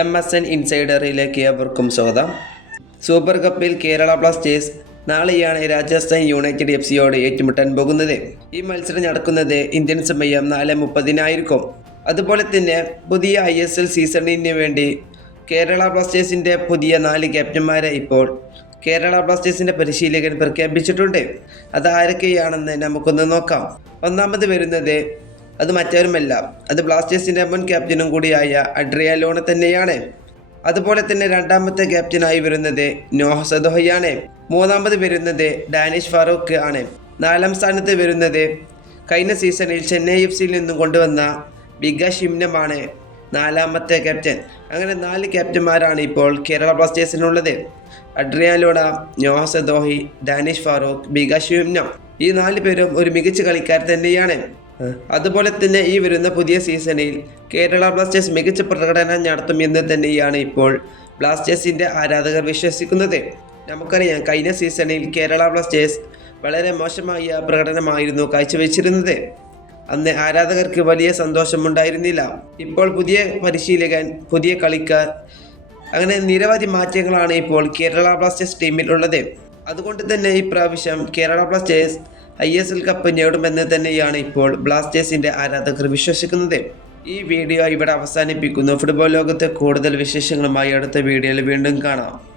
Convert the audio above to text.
M S N ഇൻസൈഡറിലേക്ക് ഏവർക്കും സ്വാഗതം. Super കപ്പിൽ കേരള ബ്ലാസ്റ്റേഴ്സ് നാളെയാണ് രാജസ്ഥാൻ യുണൈറ്റഡ് എഫ് സിയോട് ഏറ്റുമുട്ടാൻ പോകുന്നത്. ഈ മത്സരം നടക്കുന്നത് ഇന്ത്യൻ സമയം നാല് മുപ്പതിനായിരിക്കും. അതുപോലെ തന്നെ പുതിയ ഐ എസ് എൽ സീസണിന് വേണ്ടി കേരള ബ്ലാസ്റ്റേഴ്സിന്റെ പുതിയ നാല് ക്യാപ്റ്റന്മാരെ ഇപ്പോൾ കേരള ബ്ലാസ്റ്റേഴ്സിന്റെ പരിശീലകൻ പ്രഖ്യാപിച്ചിട്ടുണ്ട്. അത് ആരൊക്കെയാണെന്ന് നമുക്കൊന്ന് നോക്കാം. ഒന്നാമത് വരുന്നത് അത് മറ്റാരുമല്ല അത് ബ്ലാസ്റ്റേഴ്സിന്റെ മുൻ ക്യാപ്റ്റനും കൂടിയായ അഡ്രിയാലോണ തന്നെയാണ്. അതുപോലെ തന്നെ രണ്ടാമത്തെ ക്യാപ്റ്റനായി വരുന്നത് നോഹ സദോഹയാണ്. മൂന്നാമത് വരുന്നത് ഡാനിഷ് ഫാറൂഖ് ആണ്. നാലാം സ്ഥാനത്ത് വരുന്നത് കഴിഞ്ഞ സീസണിൽ ചെന്നൈ എഫ് സിയിൽ നിന്നും കൊണ്ടുവന്ന ബിഗ ഷിംനമാണ് നാലാമത്തെ ക്യാപ്റ്റൻ. അങ്ങനെ നാല് ക്യാപ്റ്റന്മാരാണ് ഇപ്പോൾ കേരള ബ്ലാസ്റ്റേഴ്സിനുള്ളത്. അഡ്രിയാലോഡ നോഹ സദോഹി ഡാനിഷ് ഫാറൂഖ് ബിഗ ഷിംനം. ഈ നാല് പേരും ഒരു മികച്ച കളിക്കാർ തന്നെയാണ്. അതുപോലെ തന്നെ ഈ വരുന്ന പുതിയ സീസണിൽ കേരള ബ്ലാസ്റ്റേഴ്സ് മികച്ച പ്രകടനം നടത്തുമെന്ന് തന്നെയാണ് ഇപ്പോൾ ബ്ലാസ്റ്റേഴ്സിന്റെ ആരാധകർ വിശ്വസിക്കുന്നത്. നമുക്കറിയാം കഴിഞ്ഞ സീസണിൽ കേരള ബ്ലാസ്റ്റേഴ്സ് വളരെ മോശമായ പ്രകടനമായിരുന്നു കാഴ്ചവെച്ചിരുന്നത്. അന്ന് ആരാധകർക്ക് വലിയ സന്തോഷമുണ്ടായിരുന്നില്ല. ഇപ്പോൾ പുതിയ പരിശീലകൻ പുതിയ കളിക്കാർ അങ്ങനെ നിരവധി മാറ്റങ്ങളാണ് ഇപ്പോൾ കേരള ബ്ലാസ്റ്റേഴ്സ് ടീമിൽ ഉള്ളത്. അതുകൊണ്ട് തന്നെ ഇപ്രാവശ്യം Kerala Blasters I S L cup നേടുമെന്ന് തന്നെയാണ് ഇപ്പോൾ ബ്ലാസ്റ്റേഴ്സിന്റെ ആരാധകർ വിശ്വസിക്കുന്നത്. ഈ വീഡിയോ ഇവിടെ അവസാനിപ്പിക്കുന്നു. ഫുട്ബോൾ ലോകത്തെ കൂടുതൽ വിശേഷങ്ങളുമായി അടുത്ത വീഡിയോയിൽ വീണ്ടും കാണാം.